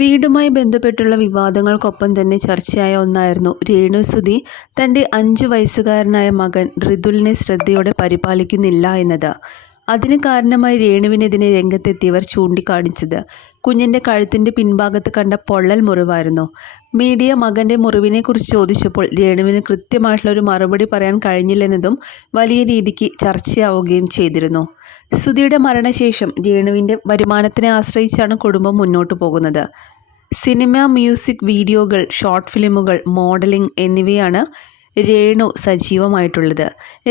വീടുമായി ബന്ധപ്പെട്ടുള്ള വിവാദങ്ങൾക്കൊപ്പം തന്നെ ചർച്ചയായ ഒന്നായിരുന്നു രേണു സുധി. തന്റെ അഞ്ചു വയസ്സുകാരനായ മകൻ ഋതുലിനെ ശ്രദ്ധയോടെ പരിപാലിക്കുന്നില്ല എന്നത്. അതിന് കാരണമായി രേണുവിനെതിരെ രംഗത്തെത്തിയവർ ചൂണ്ടിക്കാണിച്ചത്. കുഞ്ഞിന്റെ കഴുത്തിന്റെ പിൻഭാഗത്ത് കണ്ട പൊള്ളൽ മുറിവായിരുന്നു. മീഡിയ മകന്റെ മുറിവിനെക്കുറിച്ച് ചോദിച്ചപ്പോൾ രേണുവിന് കൃത്യമായിട്ടുള്ള ഒരു മറുപടി പറയാൻ കഴിഞ്ഞില്ലെന്നതും വലിയ രീതിക്ക് ചർച്ചയാവുകയും ചെയ്തിരുന്നു. സുധിയുടെ മരണശേഷം രേണുവിന്റെ വരുമാനത്തിനെ ആശ്രയിച്ചാണ് കുടുംബം മുന്നോട്ട് പോകുന്നത്. സിനിമ മ്യൂസിക് വീഡിയോകൾ ഷോർട്ട് ഫിലിമുകൾ മോഡലിംഗ് എന്നിവയാണ് രേണു സജീവമായിട്ടുള്ളത്.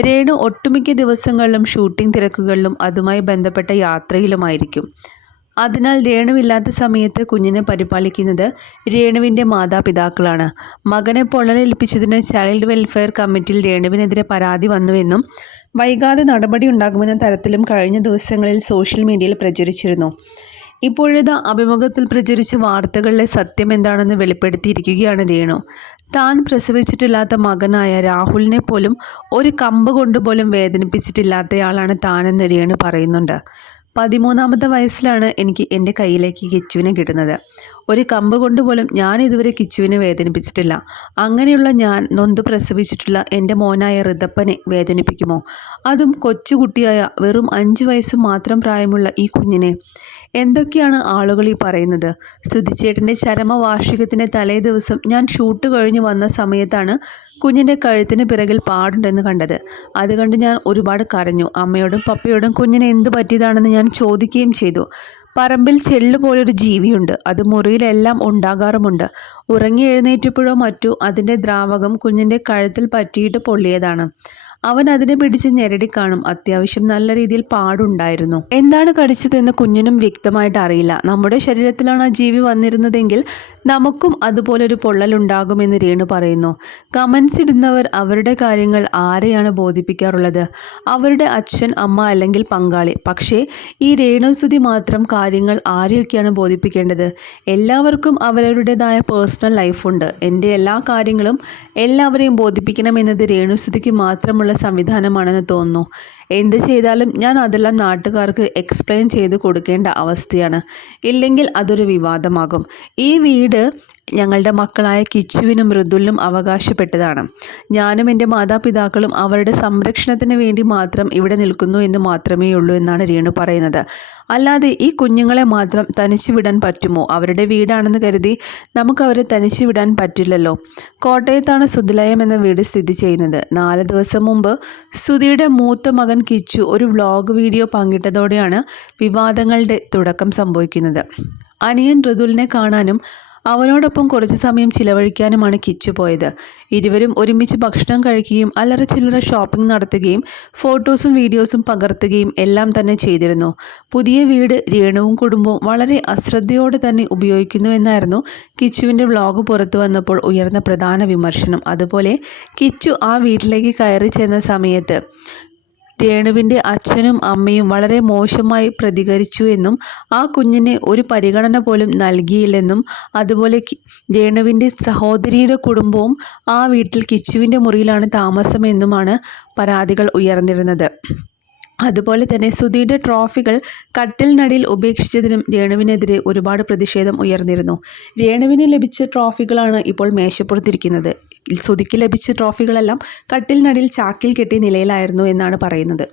രേണു ഒട്ടുമിക്ക ദിവസങ്ങളിലും ഷൂട്ടിംഗ് തിരക്കുകളിലും അതുമായി ബന്ധപ്പെട്ട യാത്രയിലുമായിരിക്കും. അതിനാൽ രേണുവില്ലാത്ത സമയത്ത് കുഞ്ഞിനെ പരിപാലിക്കുന്നത് രേണുവിന്റെ മാതാപിതാക്കളാണ്. മകനെ പൊള്ളലേൽപ്പിച്ചതിന് ചൈൽഡ് വെൽഫെയർ കമ്മിറ്റിയിൽ രേണുവിനെതിരെ പരാതി വന്നുവെന്നും വൈകാതെ നടപടി ഉണ്ടാകുമെന്ന തരത്തിലും കഴിഞ്ഞ ദിവസങ്ങളിൽ സോഷ്യൽ മീഡിയയിൽ പ്രചരിച്ചിരുന്നു. ഇപ്പോഴത്തെ അഭിമുഖത്തിൽ പ്രചരിച്ച വാർത്തകളിലെ സത്യം എന്താണെന്ന് വെളിപ്പെടുത്തിയിരിക്കുകയാണ് രേണു. താൻ പ്രസവിച്ചിട്ടില്ലാത്ത മകനായ രാഹുലിനെ പോലും ഒരു കമ്പ് കൊണ്ടുപോലും വേദനിപ്പിച്ചിട്ടില്ലാത്തയാളാണ് താനെന്ന് രേണു പറയുന്നുണ്ട്. പതിമൂന്നാമത്തെ വയസ്സിലാണ് എനിക്ക് എന്റെ കയ്യിലേക്ക് കിച്ചുവിനെ കിട്ടുന്നത്. ഒരു കമ്പ് കൊണ്ടുപോലും ഞാൻ ഇതുവരെ കിച്ചുവിനെ വേദനിപ്പിച്ചിട്ടില്ല. അങ്ങനെയുള്ള ഞാൻ നൊന്ത് പ്രസവിച്ചിട്ടുള്ള എന്റെ മോനായ ഋതപ്പനെ വേദനിപ്പിക്കുമോ? അതും കൊച്ചുകുട്ടിയായ വെറും അഞ്ച് വയസ്സ് മാത്രം പ്രായമുള്ള ഈ കുഞ്ഞിനെ എന്തൊക്കെയാണ് ആളുകൾ ഈ പറയുന്നത്? സ്തുതിച്ചേട്ടന്റെ ചരമവാർഷികത്തിന്റെ തലേ ദിവസം ഞാൻ ഷൂട്ട് കഴിഞ്ഞ് വന്ന സമയത്താണ് കുഞ്ഞിന്റെ കഴുത്തിന് പിറകിൽ പാടുണ്ടെന്ന് കണ്ടത്. അത് കണ്ട് ഞാൻ ഒരുപാട് കരഞ്ഞു. അമ്മയോടും പപ്പയോടും കുഞ്ഞിന് എന്ത് പറ്റിയതാണെന്ന് ഞാൻ ചോദിക്കുകയും ചെയ്തു. പറമ്പിൽ ചെള്ളു പോലൊരു ജീവിയുണ്ട്. അത് മുറിയിലെല്ലാം ഉണ്ടാകാറുമുണ്ട്. ഉറങ്ങി എഴുന്നേറ്റപ്പോഴോ മറ്റോ അതിന്റെ ദ്രാവകം കുഞ്ഞിന്റെ കഴുത്തിൽ പറ്റിയിട്ട് പൊള്ളിയതാണ്. അവൻ അതിനെ പിടിച്ച് ഞെരടി കാണും അത്യാവശ്യം നല്ല രീതിയിൽ പാടുണ്ടായിരുന്നു. എന്താണ് കടിച്ചതെന്ന് കുഞ്ഞിനും വ്യക്തമായിട്ട് അറിയില്ല. നമ്മുടെ ശരീരത്തിലാണ് ആ ജീവി വന്നിരുന്നതെങ്കിൽ നമുക്കും അതുപോലെ അതുപോലൊരു പൊള്ളലുണ്ടാകുമെന്ന് രേണു പറയുന്നു. കമൻസ് ഇടുന്നവർ അവരുടെ കാര്യങ്ങൾ ആരെയാണ് ബോധിപ്പിക്കാറുള്ളത്? അവരുടെ അച്ഛൻ അമ്മ അല്ലെങ്കിൽ പങ്കാളി. പക്ഷേ ഈ രേണുസ്തുതി മാത്രം കാര്യങ്ങൾ ആരെയൊക്കെയാണ് ബോധിപ്പിക്കേണ്ടത്? എല്ലാവർക്കും അവരവരുടേതായ പേഴ്സണൽ ലൈഫുണ്ട്. എന്റെ എല്ലാ കാര്യങ്ങളും എല്ലാവരെയും ബോധിപ്പിക്കണമെന്നത് രേണുസ്തുതിക്ക് മാത്രമുള്ള സംവിധാനമാണെന്ന് തോന്നുന്നു. എന്ത് ചെയ്താലും ഞാൻ അതെല്ലാം നാട്ടുകാർക്ക് എക്സ്പ്ലെയിൻ ചെയ്ത് കൊടുക്കേണ്ട അവസ്ഥയാണ്. ഇല്ലെങ്കിൽ അതൊരു വിവാദമാകും. ഈ വീട് ഞങ്ങളുടെ മക്കളായ കിച്ചുവിനും മൃദുലിനും അവകാശപ്പെട്ടതാണ്. ഞാനും എന്റെ മാതാപിതാക്കളും അവരുടെ സംരക്ഷണത്തിന് വേണ്ടി മാത്രം ഇവിടെ നിൽക്കുന്നു എന്ന് മാത്രമേ ഉള്ളൂ എന്നാണ് രേണു പറയുന്നത്. അല്ലാതെ ഈ കുഞ്ഞുങ്ങളെ മാത്രം തനിച്ചു വിടാൻ പറ്റുമോ? അവരുടെ വീടാണെന്ന് കരുതി നമുക്ക് അവരെ തനിച്ചു വിടാൻ പറ്റില്ലല്ലോ. കോട്ടയത്താണ് സുതിലയം എന്ന വീട് സ്ഥിതി ചെയ്യുന്നത്. നാല് ദിവസം മുമ്പ് സുധിയുടെ മൂത്ത മകൻ കിച്ചു ഒരു വ്ളോഗ് വീഡിയോ പങ്കിട്ടതോടെയാണ് വിവാദങ്ങളുടെ തുടക്കം സംഭവിക്കുന്നത്. അനിയൻ ഋതുലിനെ കാണാനും അവനോടൊപ്പം കുറച്ച് സമയം ചിലവഴിക്കാനുമാണ് കിച്ചു പോയത്. ഇരുവരും ഒരുമിച്ച് ഭക്ഷണം കഴിക്കുകയും അല്ലറ ചില്ലറ ഷോപ്പിംഗ് നടത്തുകയും ഫോട്ടോസും വീഡിയോസും പകർത്തുകയും എല്ലാം തന്നെ ചെയ്തിരുന്നു. പുതിയ വീട് രേണുവും കുടുംബവും വളരെ അശ്രദ്ധയോടെ തന്നെ ഉപയോഗിക്കുന്നു എന്നായിരുന്നു കിച്ചുവിന്റെ വ്ളോഗ് പുറത്തു വന്നപ്പോൾ ഉയർന്ന പ്രധാന വിമർശനം. അതുപോലെ കിച്ചു ആ വീട്ടിലേക്ക് കയറി ചെന്ന സമയത്ത് രേണുവിന്റെ അച്ഛനും അമ്മയും വളരെ മോശമായി പ്രതികരിച്ചു എന്നും ആ കുഞ്ഞിന് ഒരു പരിഗണന പോലും നൽകിയില്ലെന്നും അതുപോലെ രേണുവിന്റെ സഹോദരിയുടെ കുടുംബവും ആ വീട്ടിൽ കിച്ചുവിന്റെ മുറിയിലാണ് താമസമെന്നുമാണ് പരാതികൾ ഉയർന്നിരുന്നത്. അതുപോലെ തന്നെ സുധിയുടെ ട്രോഫികൾ കട്ടിലിനടിയിൽ ഉപേക്ഷിച്ചതിനും രേണുവിനെതിരെ ഒരുപാട് പ്രതിഷേധം ഉയർന്നിരുന്നു. രേണുവിന് ലഭിച്ച ട്രോഫികളാണ് ഇപ്പോൾ മേശപ്പുറത്തിരിക്കുന്നത്. സുധിക്ക് ലഭിച്ച ട്രോഫികളെല്ലാം കട്ടിലിനടിയിൽ ചാക്കിൽ കെട്ടിയ നിലയിലായിരുന്നു എന്നാണ് പറയുന്നത്.